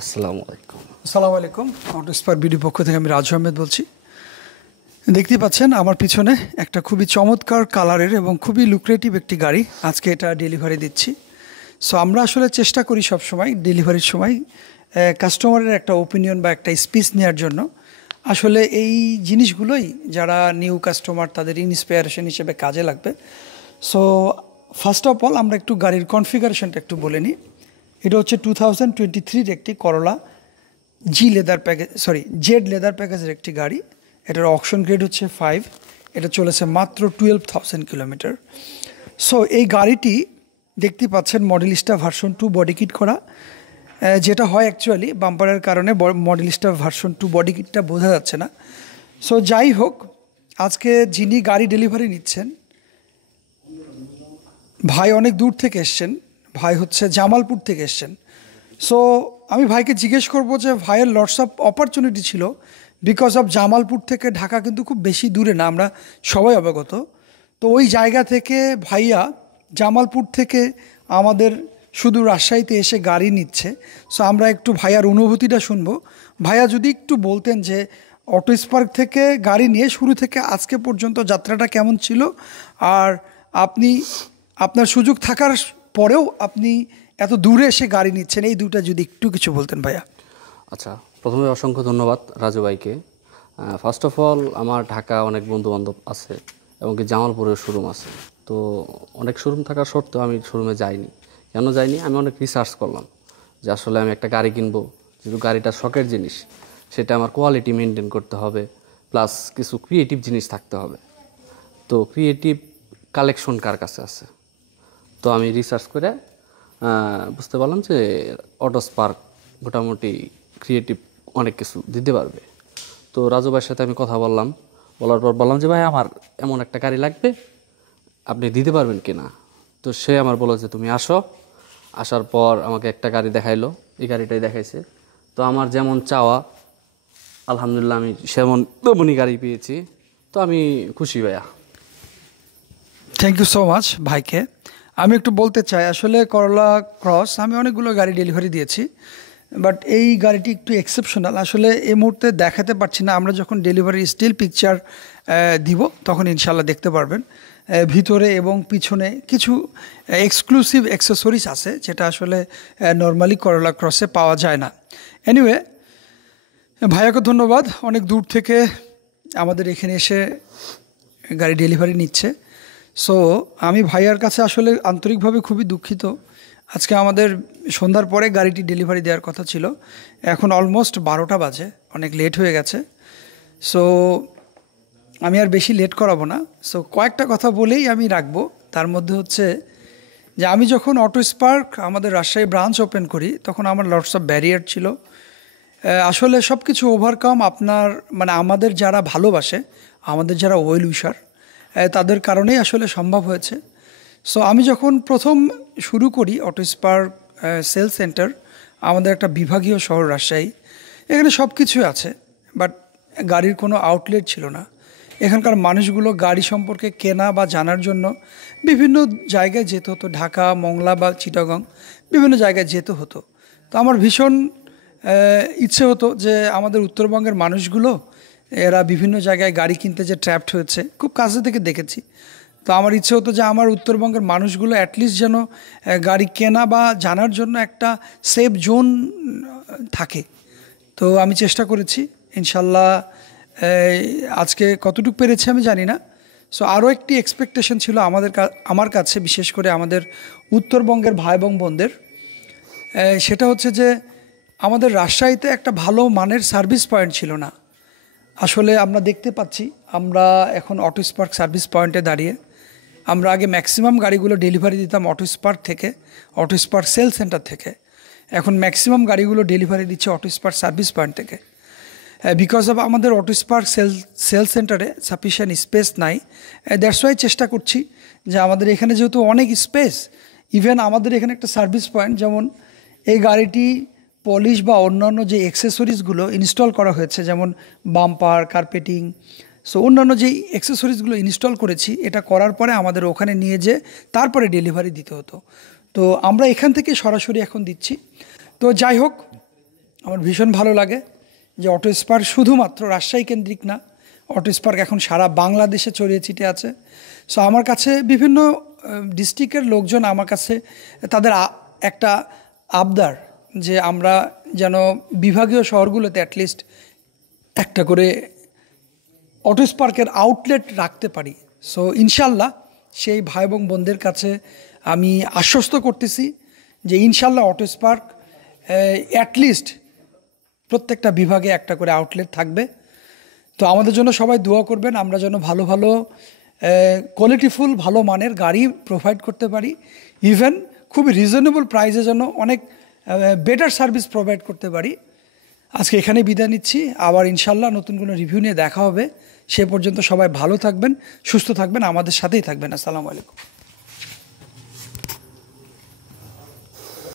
আসসালামু আলাইকুম। আসসালামু আলাইকুম। অটোস্পার বিডি পক্ষ থেকে আমি রাজু আহমেদ বলছি। দেখতে পাচ্ছেন আমার পিছনে একটা খুবই চমৎকার কালারের এবং খুবই লুক্রেটিভ একটি গাড়ি আজকে এটা ডেলিভারি দিচ্ছি। সো আমরা আসলে চেষ্টা করি সবসময় ডেলিভারির সময় কাস্টমারের একটা ওপিনিয়ন বা একটা স্পিচ নেওয়ার জন্য। আসলে এই জিনিসগুলোই যারা নিউ কাস্টমার তাদের ইন্সপায়ারেশন হিসেবে কাজে লাগবে। সো ফার্স্ট অফ অল আমরা একটু গাড়ির কনফিগারেশনটা একটু বলে নিই। এটা হচ্ছে 2023-র একটি করলা জেড লেদার প্যাকেজের একটি গাড়ি। এটার অকশন গ্রেড হচ্ছে 5। এটা চলেছে মাত্র 12,000 কিলোমিটার। সো এই গাড়িটি দেখতে পাচ্ছেন মডেলিস্টা ভার্সন 2 বডি কিট করা, যেটা হয় অ্যাকচুয়ালি বাম্পারের কারণে মডেলিস্টা ভার্সন 2 বডি কিটটা বোঝা যাচ্ছে না। সো যাই হোক, আজকে যিনি গাড়ি ডেলিভারি নিচ্ছেন ভাই অনেক দূর থেকে এসছেন। ভাই হচ্ছে জামালপুর থেকে এসছেন। সো আমি ভাইকে জিজ্ঞেস করবো যে ভাইয়ের লটস অফ অপরচুনিটি ছিল বিকজ অফ জামালপুর থেকে ঢাকা কিন্তু খুব বেশি দূরে না, আমরা সবাই অবগত। তো ওই জায়গা থেকে ভাইয়া জামালপুর থেকে আমাদের শুধু রাজশাহীতে এসে গাড়ি নিচ্ছে। সো আমরা একটু ভাইয়ার অনুভূতিটা শুনবো। ভাইয়া যদি একটু বলতেন যে অটো স্পার্ক থেকে গাড়ি নিয়ে শুরু থেকে আজকে পর্যন্ত যাত্রাটা কেমন ছিল, আর আপনি আপনার সুযোগ থাকার পরেও আপনি এত দূরে এসে গাড়ি নিচ্ছেন, এই দুটা যদি একটু কিছু বলতেন ভাইয়া। আচ্ছা, প্রথমে অসংখ্য ধন্যবাদ রাজু ভাইকে। ফার্স্ট অফ অল আমার ঢাকা অনেক বন্ধুবান্ধব আছে এবং কি জামালপুরের শোরুম আছে। তো অনেক শোরুম থাকার সত্ত্বেও আমি শোরুমে যাইনি। কেন যাইনি? আমি অনেক রিসার্চ করলাম যে আসলে আমি একটা গাড়ি কিনবো, যেহেতু গাড়িটা শখের জিনিস, সেটা আমার কোয়ালিটি মেনটেন করতে হবে, প্লাস কিছু ক্রিয়েটিভ জিনিস থাকতে হবে। তো ক্রিয়েটিভ কালেকশন কার কাছে আছে? তো আমি রিসার্চ করে বুঝতে পারলাম যে অটো স্পার্ক মোটামুটি ক্রিয়েটিভ অনেক কিছু দিতে পারবে। তো রাজু ভাইয়ের সাথে আমি কথা বললাম, বলার পর বললাম যে ভাই আমার এমন একটা গাড়ি লাগবে, আপনি দিতে পারবেন কি না? তো সে আমার বলল যে তুমি আসো। আসার পর আমাকে একটা গাড়ি দেখাইলো, এই গাড়িটাই দেখাইছে। তো আমার যেমন চাওয়া আলহামদুলিল্লাহ আমি তেমনই গাড়ি পেয়েছি। তো আমি খুশি ভাইয়া। থ্যাংক ইউ সো মাচ ভাইকে। আমি একটু বলতে চাই, আসলে করলা ক্রস আমি অনেকগুলো গাড়ি ডেলিভারি দিয়েছি, বাট এই গাড়িটি একটু এক্সেপশনাল। আসলে এই মুহূর্তে দেখাতে পারছি না, আমরা যখন ডেলিভারি স্টিল পিকচার দিব তখন ইনশাল্লাহ দেখতে পারবেন। ভিতরে এবং পিছনে কিছু এক্সক্লুসিভ অ্যাক্সেসরিজ আছে যেটা আসলে নর্মালি করলা ক্রসে পাওয়া যায় না। এনিওয়ে, ভাইয়াকে ধন্যবাদ, অনেক দূর থেকে আমাদের এখানে এসে গাড়ি ডেলিভারি নিচ্ছে। সো আমি ভাইয়ার কাছে আসলে আন্তরিকভাবে খুবই দুঃখিত। আজকে আমাদের সন্ধ্যার পরে গাড়িটি ডেলিভারি দেওয়ার কথা ছিল, এখন অলমোস্ট 12টা বাজে, অনেক লেট হয়ে গেছে। সো আমি আর বেশি লেট করাবো না। সো কয়েকটা কথা বলেই আমি রাখবো। তার মধ্যে হচ্ছে যে আমি যখন অটো স্পার্ক আমাদের রাজশাহী ব্রাঞ্চ ওপেন করি তখন আমার লটস অফ ব্যারিয়ার ছিল। আসলে সব কিছু ওভারকাম আপনার মানে আমাদের যারা ভালোবাসে, আমাদের যারা ওয়েল উইশার, তাদের কারণেই আসলে সম্ভব হয়েছে। সো আমি যখন প্রথম শুরু করি অটো স্পার্ক সেল সেন্টার, আমাদের একটা বিভাগীয় শহর রাজশাহী, এখানে সব কিছুই আছে, বাট গাড়ির কোনো আউটলেট ছিল না। এখানকার মানুষগুলো গাড়ি সম্পর্কে কেনা বা জানার জন্য বিভিন্ন জায়গায় যেতে হতো, ঢাকা, মংলা বা চিটাগং, বিভিন্ন জায়গায় যেতে হতো। তো আমার ভীষণ ইচ্ছে হতো যে আমাদের উত্তরবঙ্গের মানুষগুলো এরা বিভিন্ন জায়গায় গাড়ি কিনতে যে ট্র্যাপড হয়েছে, খুব কাছে থেকে দেখেছি। তো আমার ইচ্ছে হতো যে আমার উত্তরবঙ্গের মানুষগুলো অ্যাটলিস্ট যেন গাড়ি কেনা বা জানার জন্য একটা সেফ জোন থাকে। তো আমি চেষ্টা করেছি, ইনশাল্লাহ আজকে কতটুকু পেরেছি আমি জানি না। সো আরও একটি এক্সপেকটেশন ছিল আমার কাছে, বিশেষ করে আমাদের উত্তরবঙ্গের ভাই এবং বোনদের, সেটা হচ্ছে যে আমাদের রাজশাহীতে একটা ভালো মানের সার্ভিস পয়েন্ট ছিল না। আসলে আমরা দেখতে পাচ্ছি, আমরা এখন অটো স্পার্ক সার্ভিস পয়েন্টে দাঁড়িয়ে, আমরা আগে ম্যাক্সিমাম গাড়িগুলো ডেলিভারি দিতাম অটো স্পার্ক থেকে, অটো স্পার্ক সেল সেন্টার থেকে। এখন ম্যাক্সিমাম গাড়িগুলো ডেলিভারি দিচ্ছে অটো স্পার্ক সার্ভিস পয়েন্ট থেকে। বিকজ অফ আমাদের অটো স্পার্ক সেল সেন্টারে সাফিসিয়েন্ট স্পেস নাই। দ্যাটস ওয়াই চেষ্টা করছি যে আমাদের এখানে যেহেতু অনেক স্পেস, ইভেন আমাদের এখানে একটা সার্ভিস পয়েন্ট, যেমন এই গাড়িটি পলিশ বা অন্যান্য যে অ্যাক্সেসরিজগুলো ইনস্টল করা হয়েছে, যেমন বাম্পার, কার্পেটিং, সো অন্যান্য যেই অ্যাক্সেসরিজগুলো ইনস্টল করেছি, এটা করার পরে আমাদের ওখানে নিয়ে যেয়ে তারপরে ডেলিভারি দিতে হতো। তো আমরা এখান থেকে সরাসরি এখন দিচ্ছি। তো যাই হোক, আমার ভীষণ ভালো লাগে যে অটো স্পার্ক শুধুমাত্র রাজশাহী কেন্দ্রিক না, অটো স্পার্ক এখন সারা বাংলাদেশে ছড়িয়ে ছিটে আছে। সো আমার কাছে বিভিন্ন ডিস্ট্রিক্টের লোকজন আমার কাছে তাদের একটা আবদার যে আমরা যেন বিভাগীয় শহরগুলোতে অ্যাটলিস্ট একটা করে অটো স্পার্কের আউটলেট রাখতে পারি। সো ইনশাল্লাহ সেই ভাই এবং বোনদের কাছে আমি আশ্বস্ত করতেছি যে ইনশাল্লাহ অটো স্পার্ক অ্যাটলিস্ট প্রত্যেকটা বিভাগে একটা করে আউটলেট থাকবে। তো আমাদের জন্য সবাই দোয়া করবেন, আমরা যেন ভালো ভালো কোয়ালিটিফুল ভালো মানের গাড়ি প্রোভাইড করতে পারি, ইভেন খুবই রিজনেবল প্রাইসে যেন অনেক বেটার সার্ভিস প্রোভাইড করতে পারি। আজকে এখানে বিদায় নিচ্ছি, আবার ইনশাল্লাহ নতুন কোনো রিভিউ নিয়ে দেখা হবে। সে পর্যন্ত সবাই ভালো থাকবেন, সুস্থ থাকবেন, আমাদের সাথেই থাকবেন। আসসালামু আলাইকুম।